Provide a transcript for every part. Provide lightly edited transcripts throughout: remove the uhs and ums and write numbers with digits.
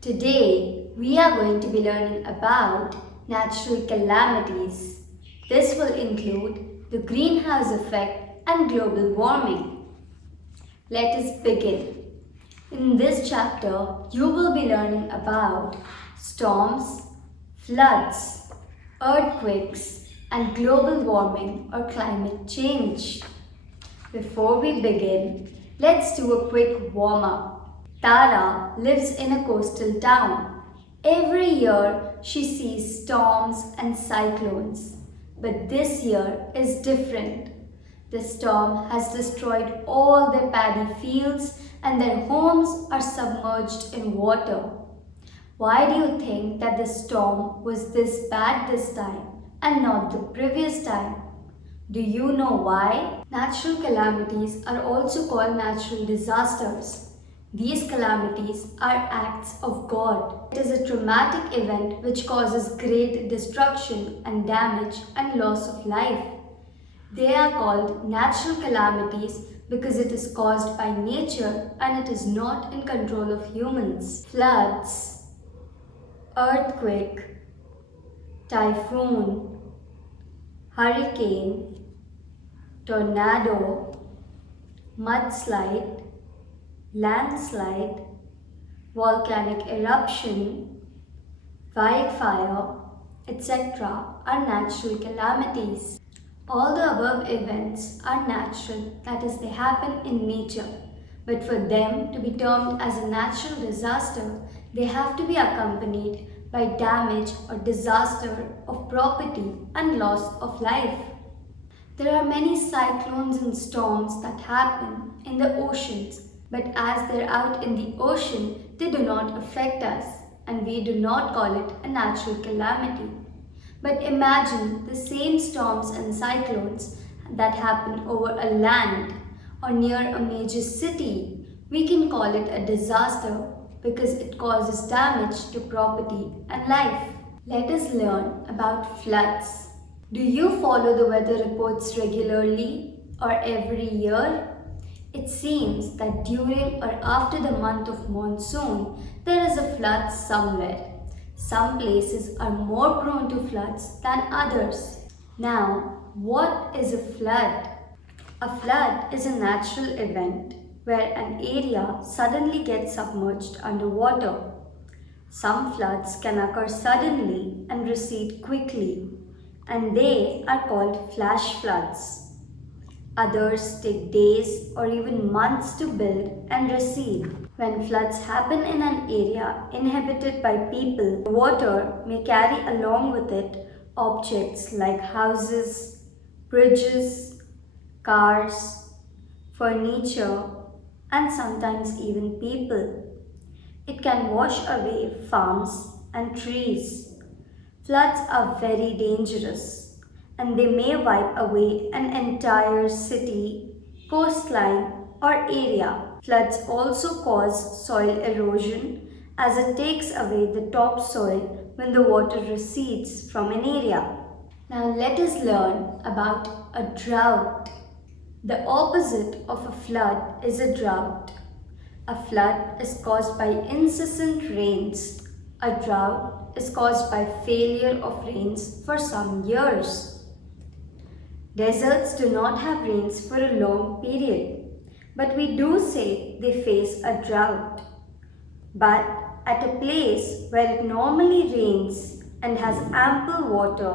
Today, we are going to be learning about natural calamities. This will include the greenhouse effect and global warming. Let us begin. In this chapter, you will be learning about storms, floods, earthquakes, and global warming or climate change. Before we begin, let's do a quick warm-up. Tara lives in a coastal town. Every year she sees storms and cyclones. But this year is different. The storm has destroyed all their paddy fields and their homes are submerged in water. Why do you think that the storm was this bad this time and not the previous time? Do you know why? Natural calamities are also called natural disasters. These calamities are acts of God. It is a traumatic event which causes great destruction and damage and loss of life. They are called natural calamities because it is caused by nature and it is not in control of humans. Floods, earthquake, typhoon, hurricane, tornado, mudslide, landslide, volcanic eruption, wildfire, etc. are natural calamities. All the above events are natural, that is, they happen in nature. But for them to be termed as a natural disaster, they have to be accompanied by damage or disaster of property and loss of life. There are many cyclones and storms that happen in the oceans. But as they're out in the ocean, they do not affect us and we do not call it a natural calamity. But imagine the same storms and cyclones that happen over a land or near a major city. We can call it a disaster because it causes damage to property and life. Let us learn about floods. Do you follow the weather reports regularly or every year? It seems that during or after the month of monsoon, there is a flood somewhere. Some places are more prone to floods than others. Now, what is a flood? A flood is a natural event where an area suddenly gets submerged underwater. Some floods can occur suddenly and recede quickly, and they are called flash floods. Others take days or even months to build and recede. When floods happen in an area inhabited by people, the water may carry along with it objects like houses, bridges, cars, furniture, and sometimes even people. It can wash away farms and trees. Floods are very dangerous and they may wipe away an entire city, coastline, or area. Floods also cause soil erosion as it takes away the topsoil when the water recedes from an area. Now let us learn about a drought. The opposite of a flood is a drought. A flood is caused by incessant rains. A drought is caused by failure of rains for some years. Deserts do not have rains for a long period, but we do say they face a drought. But at a place where it normally rains and has ample water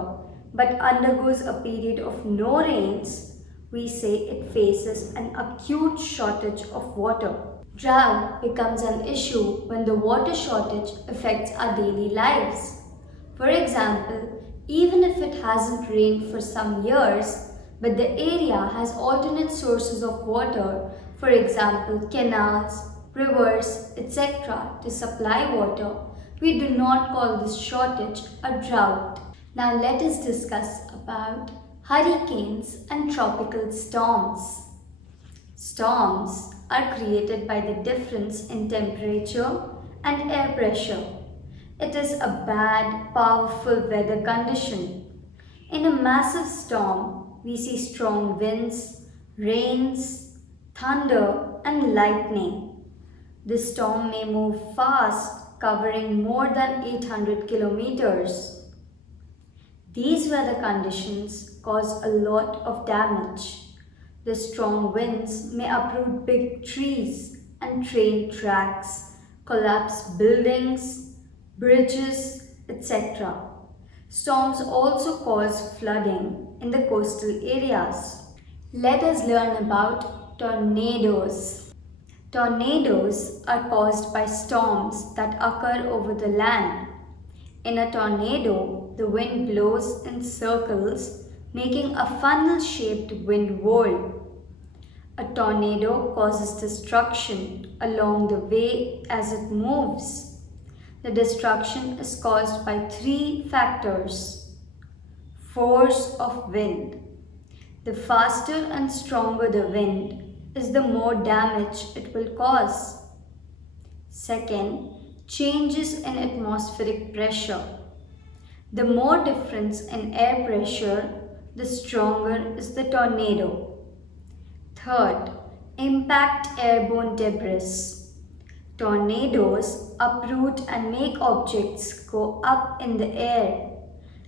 but undergoes a period of no rains, we say it faces an acute shortage of water. Drought becomes an issue when the water shortage affects our daily lives. For example, even if it hasn't rained for some years, but the area has alternate sources of water, for example canals, rivers, etc. to supply water, we do not call this shortage a drought. Now let us discuss about hurricanes and tropical storms. Storms are created by the difference in temperature and air pressure. It is a bad, powerful weather condition. In a massive storm, we see strong winds, rains, thunder, and lightning. The storm may move fast, covering more than 800 kilometers. These weather conditions cause a lot of damage. The strong winds may uproot big trees and train tracks, collapse buildings, bridges, etc. Storms also cause flooding in the coastal areas. Let us learn about tornadoes. Tornadoes are caused by storms that occur over the land. In a tornado, the wind blows in circles, making a funnel-shaped wind whirl. A tornado causes destruction along the way as it moves. The destruction is caused by three factors. Force of wind. The faster and stronger the wind is, the more damage it will cause. Second, changes in atmospheric pressure. The more difference in air pressure, the stronger is the tornado. Third, impact airborne debris. Tornadoes uproot and make objects go up in the air,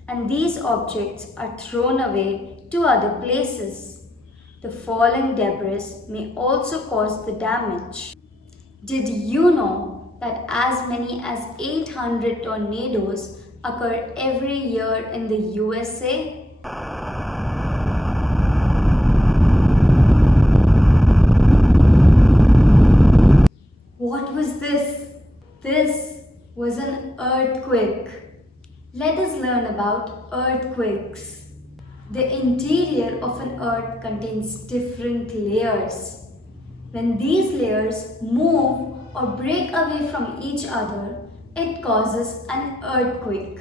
and these objects are thrown away to other places. The falling debris may also cause the damage. Did you know that as many as 800 tornadoes occur every year in the USA? What was this? This was an earthquake. Let us learn about earthquakes. The interior of an earth contains different layers. When these layers move or break away from each other, it causes an earthquake.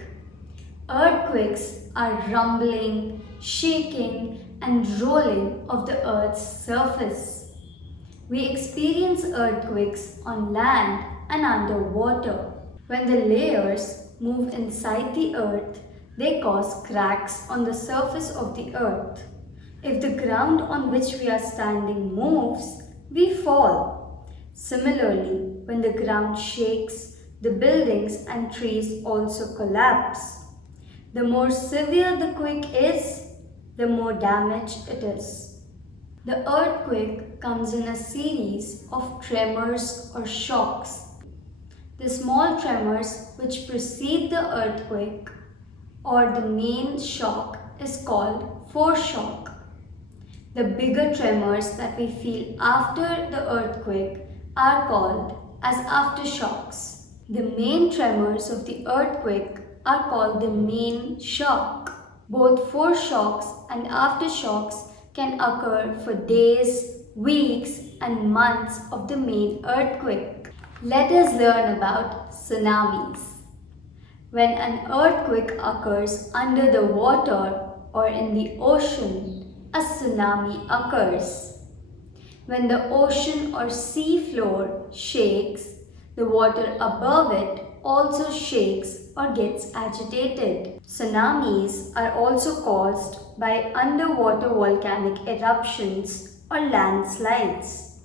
Earthquakes are rumbling, shaking, and rolling of the earth's surface. We experience earthquakes on land and underwater. When the layers move inside the earth, they cause cracks on the surface of the earth. If the ground on which we are standing moves, we fall. Similarly, when the ground shakes, the buildings and trees also collapse. The more severe the quake is, the more damage it is. The earthquake comes in a series of tremors or shocks. The small tremors which precede the earthquake or the main shock is called foreshock. The bigger tremors that we feel after the earthquake are called as aftershocks. The main tremors of the earthquake are called the main shock. Both foreshocks and aftershocks can occur for days, weeks, and months of the main earthquake. Let us learn about tsunamis. When an earthquake occurs under the water or in the ocean, a tsunami occurs. When the ocean or sea floor shakes, the water above it also shakes or gets agitated. Tsunamis are also caused by underwater volcanic eruptions or landslides.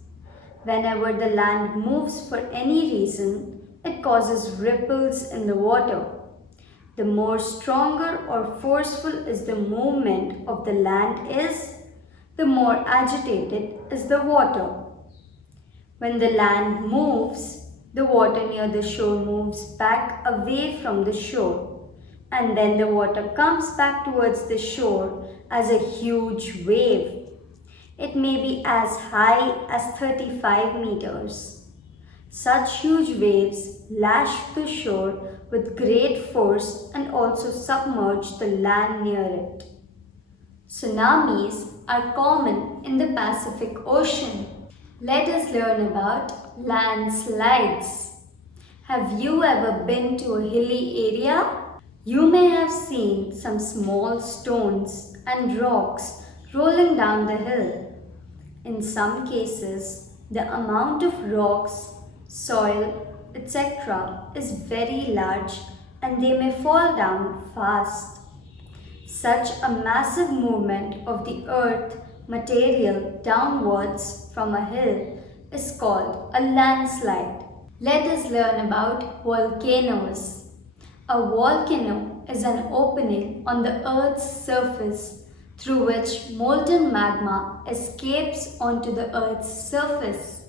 Whenever the land moves for any reason, it causes ripples in the water. The more stronger or forceful is the movement of the land is, the more agitated is the water. When the land moves, the water near the shore moves back away from the shore, and then the water comes back towards the shore as a huge wave. It may be as high as 35 meters. Such huge waves lash the shore with great force and also submerge the land near it. Tsunamis are common in the Pacific Ocean. Let us learn about landslides. Have you ever been to a hilly area? You may have seen some small stones and rocks rolling down the hill. In some cases, the amount of rocks, soil, etc. is very large and they may fall down fast. Such a massive movement of the earth material downwards from a hill is called a landslide. Let us learn about volcanoes. A volcano is an opening on the Earth's surface through which molten magma escapes onto the Earth's surface.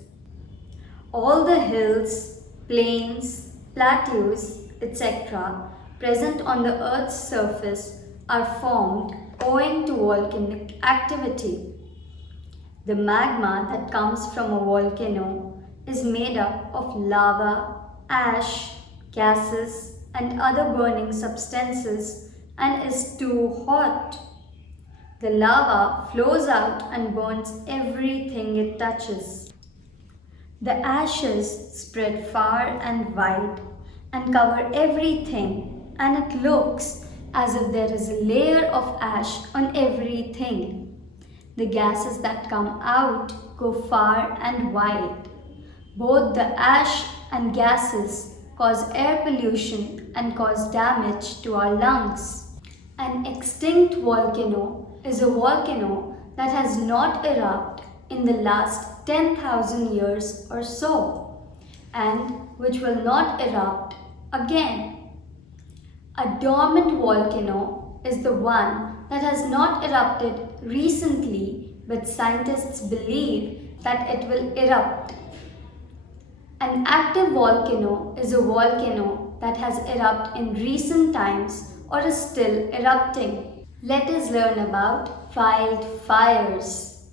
All the hills, plains, plateaus, etc. present on the Earth's surface are formed owing to volcanic activity. The magma that comes from a volcano is made up of lava, ash, gases, and other burning substances and is too hot. The lava flows out and burns everything it touches. The ashes spread far and wide and cover everything, and it looks as if there is a layer of ash on everything. The gases that come out go far and wide. Both the ash and gases cause air pollution and cause damage to our lungs. An extinct volcano is a volcano that has not erupted in the last 10,000 years or so, and which will not erupt again. A dormant volcano is the one that has not erupted recently, but scientists believe that it will erupt. An active volcano is a volcano that has erupted in recent times or is still erupting. Let us learn about wildfires.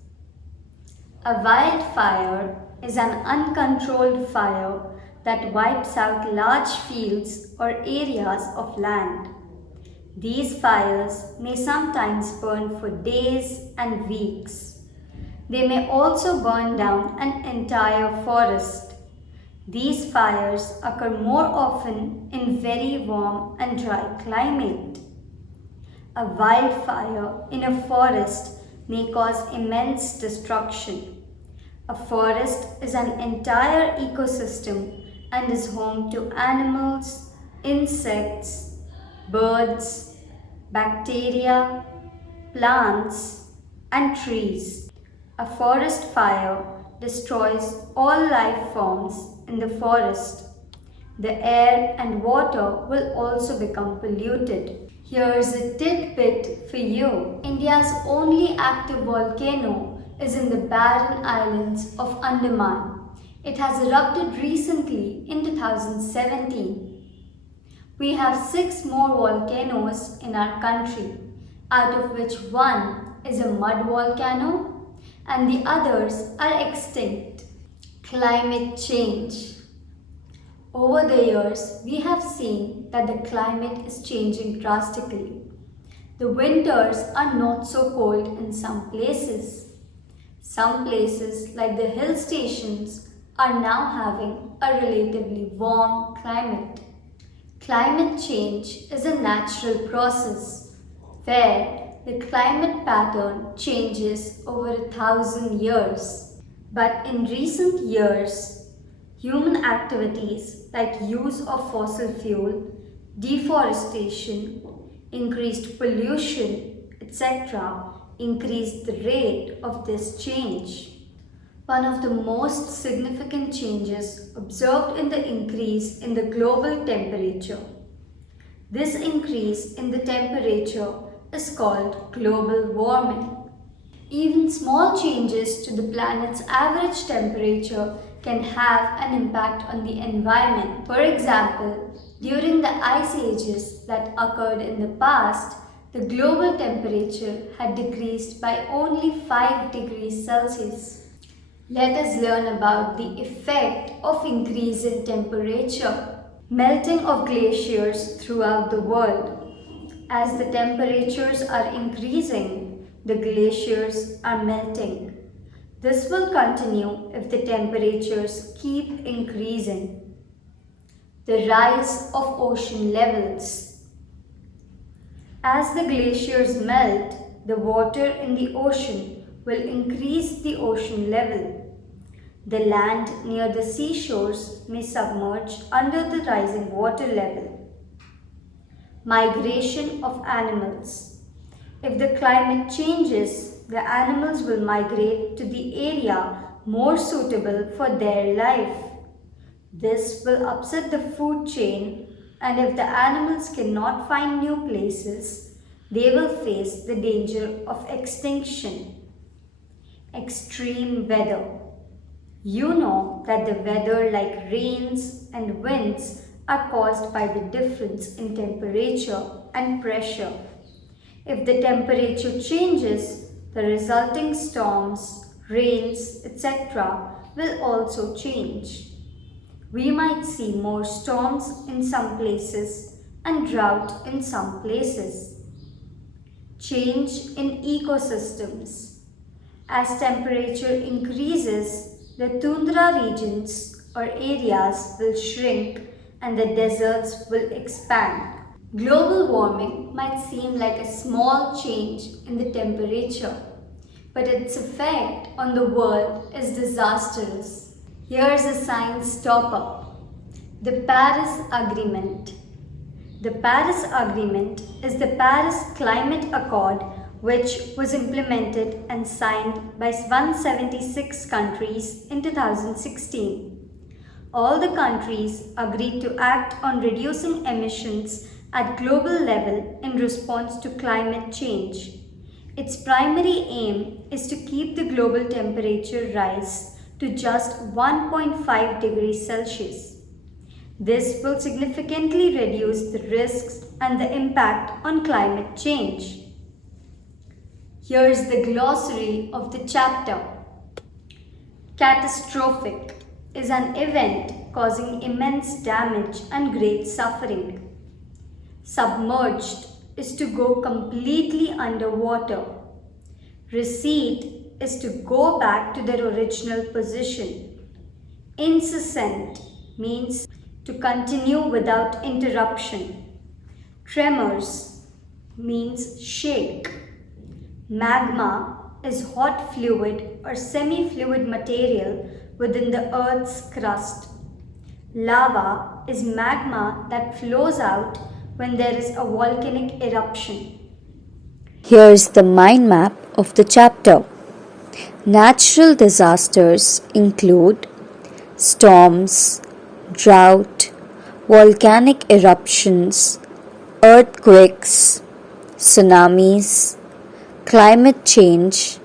A wildfire is an uncontrolled fire that wipes out large fields or areas of land. These fires may sometimes burn for days and weeks. They may also burn down an entire forest. These fires occur more often in very warm and dry climate. A wildfire in a forest may cause immense destruction. A forest is an entire ecosystem and is home to animals, insects, birds, bacteria, plants, and trees. A forest fire destroys all life forms in the forest. The air and water will also become polluted. Here's a tidbit for you. India's only active volcano is in the barren islands of Andaman. It has erupted recently in 2017. We have 6 more volcanoes in our country, out of which one is a mud volcano and the others are extinct. Climate change. Over the years, we have seen that the climate is changing drastically. The winters are not so cold in some places. Some places, like the hill stations, are now having a relatively warm climate. Climate change is a natural process where the climate pattern changes over 1,000 years. But in recent years, human activities like use of fossil fuel, deforestation, increased pollution, etc. increased the rate of this change. One of the most significant changes observed in the increase in the global temperature. This increase in the temperature is called global warming. Even small changes to the planet's average temperature can have an impact on the environment. For example, during the ice ages that occurred in the past, the global temperature had decreased by only 5 degrees Celsius. Let us learn about the effect of increase in temperature. Melting of glaciers throughout the world. As the temperatures are increasing, the glaciers are melting. This will continue if the temperatures keep increasing. The rise of ocean levels. As the glaciers melt, the water in the ocean will increase the ocean level. The land near the seashores may submerge under the rising water level. Migration of animals. If the climate changes, the animals will migrate to the area more suitable for their life. This will upset the food chain, and if the animals cannot find new places, they will face the danger of extinction. Extreme weather. You know that the weather like rains and winds are caused by the difference in temperature and pressure. If the temperature changes, the resulting storms, rains, etc. will also change. We might see more storms in some places and drought in some places. Change in ecosystems. As temperature increases, the tundra regions or areas will shrink and the deserts will expand. Global warming might seem like a small change in the temperature, but its effect on the world is disastrous. Here's a science topper. The Paris Agreement. The Paris Agreement is the Paris Climate Accord which was implemented and signed by 176 countries in 2016. All the countries agreed to act on reducing emissions at global level in response to climate change. Its primary aim is to keep the global temperature rise to just 1.5 degrees Celsius. This will significantly reduce the risks and the impact on climate change. Here's the glossary of the chapter. Catastrophic is an event causing immense damage and great suffering. Submerged is to go completely underwater. Recede is to go back to their original position. Incessant means to continue without interruption. Tremors means shake. Magma is hot fluid or semi-fluid material within the Earth's crust. Lava is magma that flows out when there is a volcanic eruption. Here's the mind map of the chapter. Natural disasters include storms, drought, volcanic eruptions, earthquakes, tsunamis, climate change,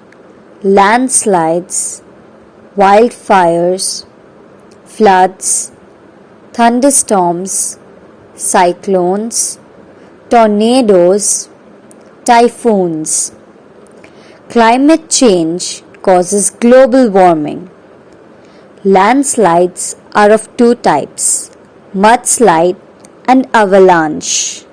landslides, wildfires, floods, thunderstorms, cyclones, tornadoes, typhoons. Climate change causes global warming. Landslides are of two types, mudslide and avalanche.